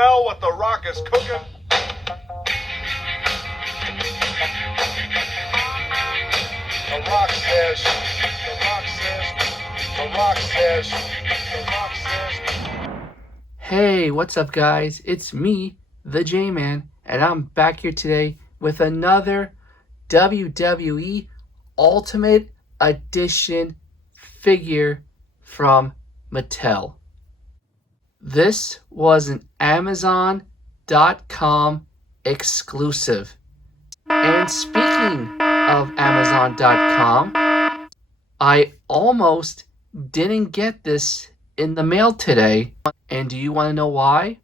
smell what the Rock is cooking? The Rock says, the Rock says, the Rock says, the Rock says. Hey, what's up guys? It's me, the J-Man, and I'm back here today with another WWE Ultimate Edition figure from Mattel. This was an Amazon.com exclusive. And speaking of Amazon.com, I almost didn't get this in the mail today. And do you want to know why?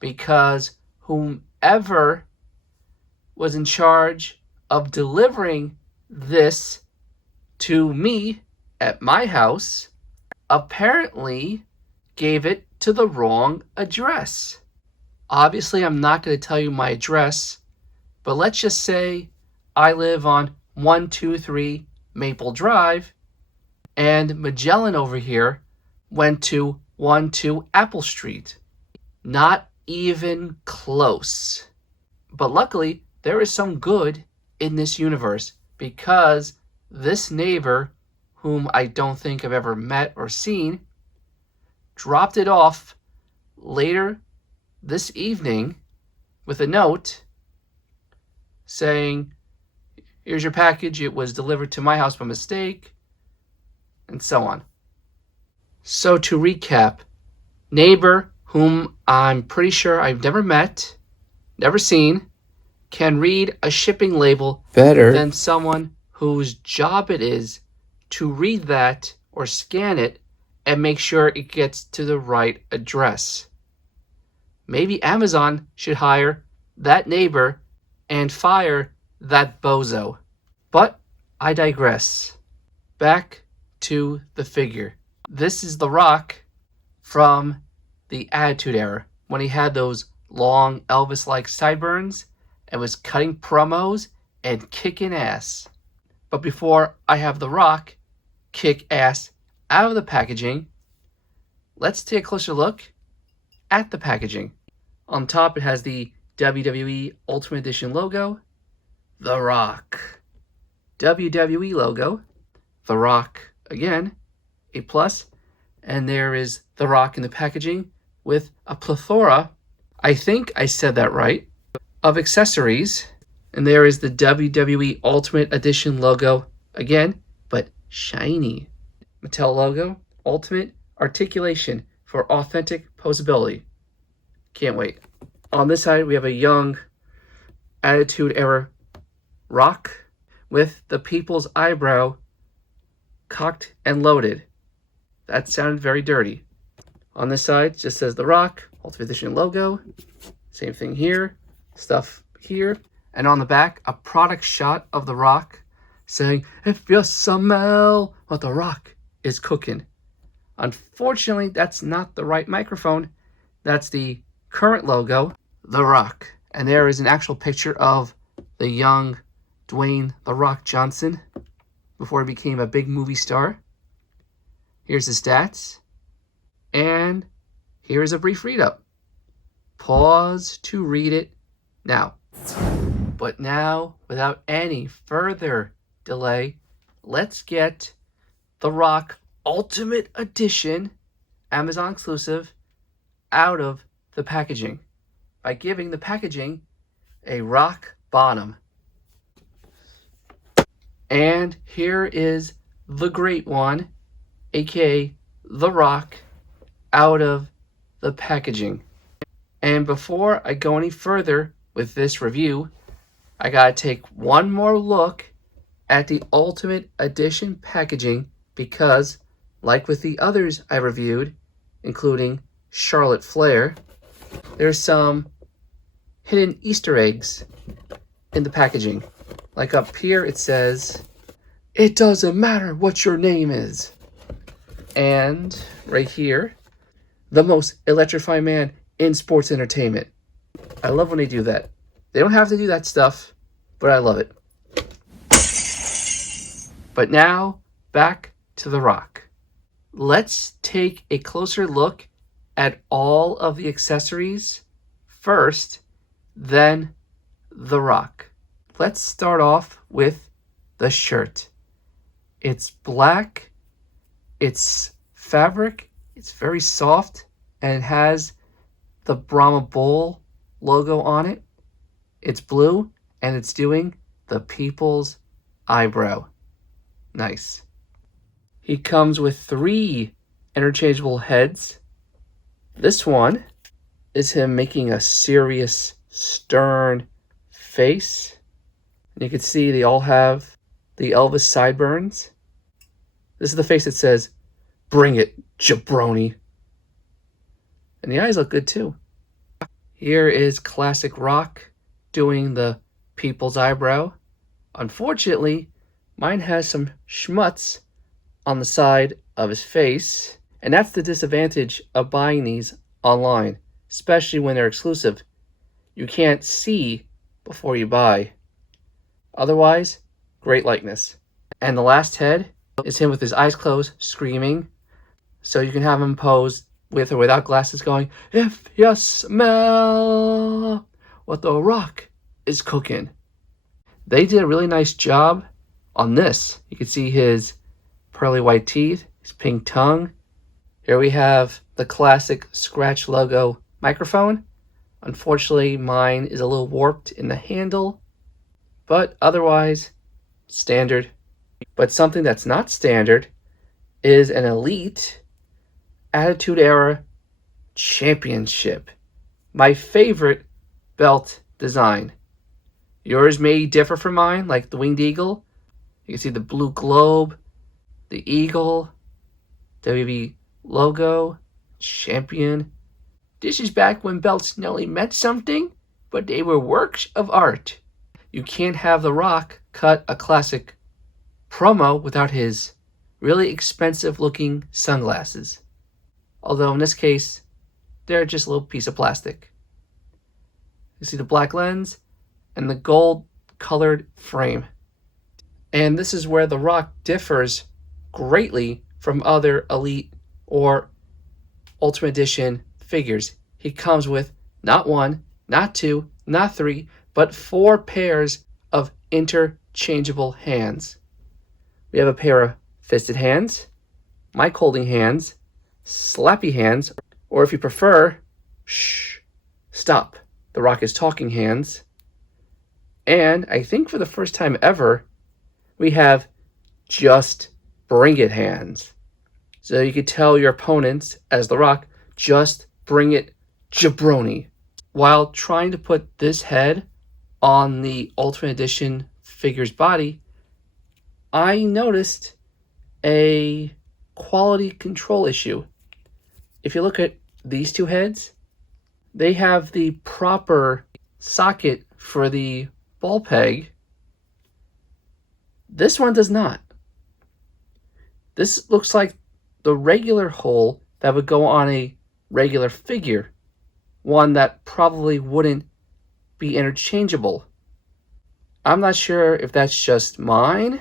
Because whomever was in charge of delivering this to me at my house apparently gave it to the wrong address. Obviously, I'm not going to tell you my address, but let's just say I live on 123 Maple Drive, and Magellan over here went to 12 Apple Street. Not even close. But luckily, there is some good in this universe, because this neighbor, whom I don't think I've ever met or seen, dropped it off later this evening with a note saying, here's your package, it was delivered to my house by mistake, and so on. So to recap, neighbor whom I'm pretty sure I've never met, never seen, can read a shipping label better than someone whose job it is to read that or scan it and make sure it gets to the right address. Maybe Amazon should hire that neighbor and fire that bozo. But I digress. Back to the figure. This is The Rock from the Attitude Era, when he had those long Elvis-like sideburns and was cutting promos and kicking ass. But before I have The Rock kick ass out of the packaging, let's take a closer look at the packaging. On top, it has the WWE Ultimate Edition logo, The Rock. WWE logo, The Rock again, a plus, and there is The Rock in the packaging with a plethora, I think I said that right, of accessories. And there is the WWE Ultimate Edition logo again, but shiny. Mattel logo, Ultimate Articulation for authentic posability. Can't wait. On this side, we have a young Attitude Era Rock with the people's eyebrow cocked and loaded. That sounded very dirty. On this side, it just says The Rock, Ultimate Edition logo. Same thing here, stuff here. And on the back, a product shot of The Rock saying, if you smell what The Rock is cooking. Unfortunately, that's not the right microphone. That's the current logo, The Rock. And there is an actual picture of the young Dwayne The Rock Johnson before he became a big movie star. Here's his stats. And here's a brief read-up. Pause to read it now. But now, without any further delay, let's get The Rock Ultimate Edition, Amazon exclusive, out of the packaging by giving the packaging a rock bottom. And here is the great one, aka The Rock, out of the packaging. And before I go any further with this review, I gotta take one more look at the Ultimate Edition packaging, because, like with the others I reviewed, including Charlotte Flair, there's some hidden Easter eggs in the packaging. Like up here it says, it doesn't matter what your name is. And right here, the most electrifying man in sports entertainment. I love when they do that. They don't have to do that stuff, but I love it. But now, back to The Rock. Let's take a closer look at all of the accessories first, then The Rock. Let's start off with the shirt. It's black, it's fabric, it's very soft, and it has the Brahma Bull logo on it. It's blue, and it's doing the people's eyebrow. Nice. He comes with 3 interchangeable heads. This one is him making a serious, stern face. And you can see they all have the Elvis sideburns. This is the face that says, "Bring it, jabroni." And the eyes look good too. Here is classic Rock doing the people's eyebrow. Unfortunately, mine has some schmutz on the side of his face, and that's the disadvantage of buying these online, especially when they're exclusive. You can't see before you buy. Otherwise, great likeness. And the last head is him with his eyes closed, screaming. So you can have him pose with or without glasses going, "If you smell what the Rock is cooking." They did a really nice job on this. You can see his pearly white teeth, his pink tongue. Here we have the classic Scratch logo microphone. Unfortunately, mine is a little warped in the handle, but otherwise, standard. But something that's not standard is an Elite Attitude Era Championship. My favorite belt design. Yours may differ from mine, like the Winged Eagle. You can see the blue globe, the eagle, WWE logo, champion. This is back when belts not only meant something, but they were works of art. You can't have The Rock cut a classic promo without his really expensive looking sunglasses. Although in this case, they're just a little piece of plastic. You see the black lens and the gold colored frame. And this is where The Rock differs greatly from other Elite or Ultimate Edition figures. He comes with not 1, not 2, not 3, but 4 pairs of interchangeable hands. We have a pair of fisted hands, mic holding hands, slappy hands, or if you prefer, shh, stop, The Rock is talking hands. And I think for the first time ever, we have just bring it hands. So you could tell your opponents, as The Rock, just bring it, jabroni. While trying to put this head on the Ultimate Edition figure's body, I noticed a quality control issue. If you look at these 2 heads, they have the proper socket for the ball peg. This one does not. This looks like the regular hole that would go on a regular figure, one that probably wouldn't be interchangeable. I'm not sure if that's just mine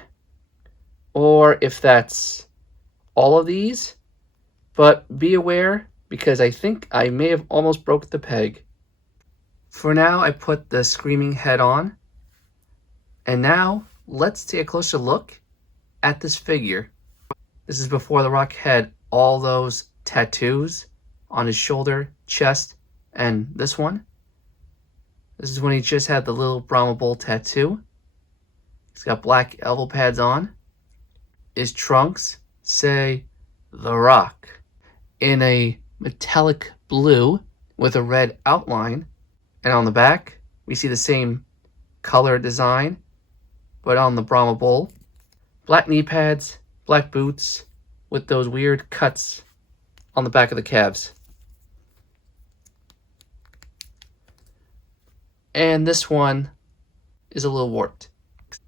or if that's all of these, but be aware because I think I may have almost broke the peg. For now, I put the screaming head on, and now let's take a closer look at this figure. This is before The Rock had all those tattoos on his shoulder, chest, and this one. This is when he just had the little Brahma Bull tattoo. He's got black elbow pads on. His trunks say The Rock in a metallic blue with a red outline. And on the back, we see the same color design, but on the Brahma Bull. Black knee pads, black boots with those weird cuts on the back of the calves. And this one is a little warped.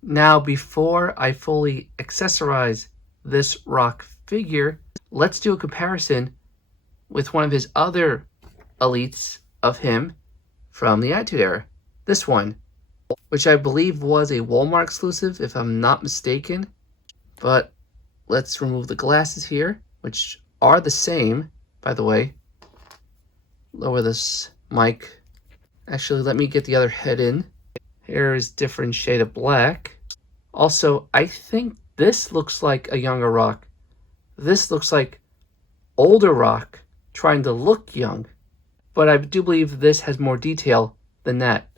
Now, before I fully accessorize this Rock figure, let's do a comparison with one of his other elites of him from the Attitude Era. This one, which I believe was a Walmart exclusive, if I'm not mistaken. But let's remove the glasses here, which are the same, by the way. Lower this mic Actually, let me get the other head in. Here is different shade of black. Also, I think this looks like a younger Rock. This looks like older Rock trying to look young. But I do believe this has more detail than that.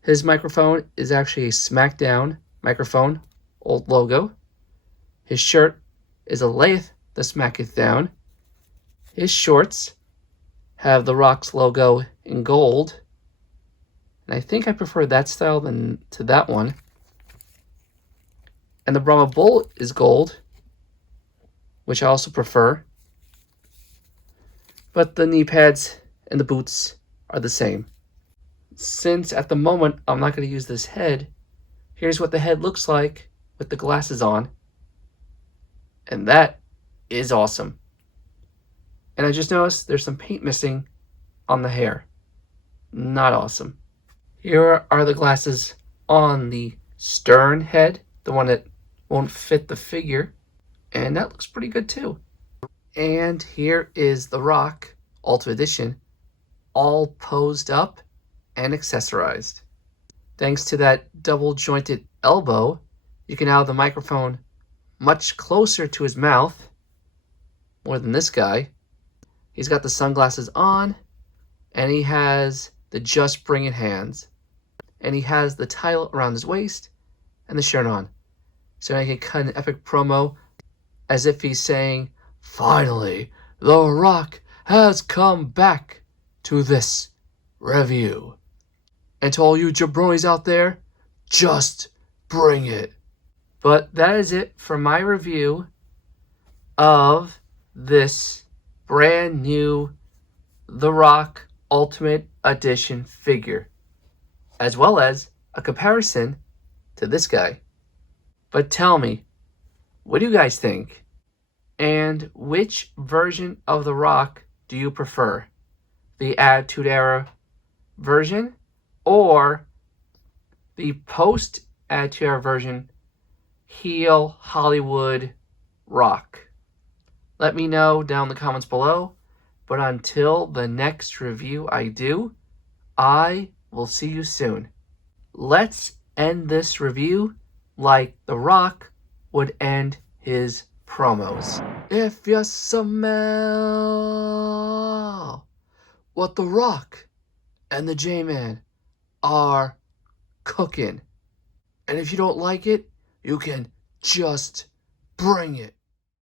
His microphone is actually a SmackDown microphone, old logo. His shirt is a lathe that smacketh down. His shorts have the Rock's logo in gold. And I think I prefer that style than to that one. And the Brahma Bull is gold, which I also prefer. But the knee pads and the boots are the same. Since at the moment I'm not going to use this head, here's what the head looks like with the glasses on. And that is awesome. And I just noticed there's some paint missing on the hair. Not awesome. Here are the glasses on the stern head, the one that won't fit the figure. And that looks pretty good too. And here is the Rock Ultimate Edition, all posed up and accessorized. Thanks to that double jointed elbow, you can have the microphone much closer to his mouth, more than this guy. He's got the sunglasses on, and he has the Just Bring It hands. And he has the title around his waist and the shirt on. So I can cut an epic promo as if he's saying, "Finally, The Rock has come back to this review. And to all you jabronis out there, just bring it." But that is it for my review of this brand new The Rock Ultimate Edition figure, as well as a comparison to this guy. But tell me, what do you guys think? And which version of The Rock do you prefer? The Attitude Era version or the post-Attitude Era version, heel Hollywood Rock? Let me know down in the comments below. But until the next review I do, I will see you soon. Let's end this review like The Rock would end his promos. If you smell what The Rock and the J-Man are cooking, and if you don't like it, you can just bring it.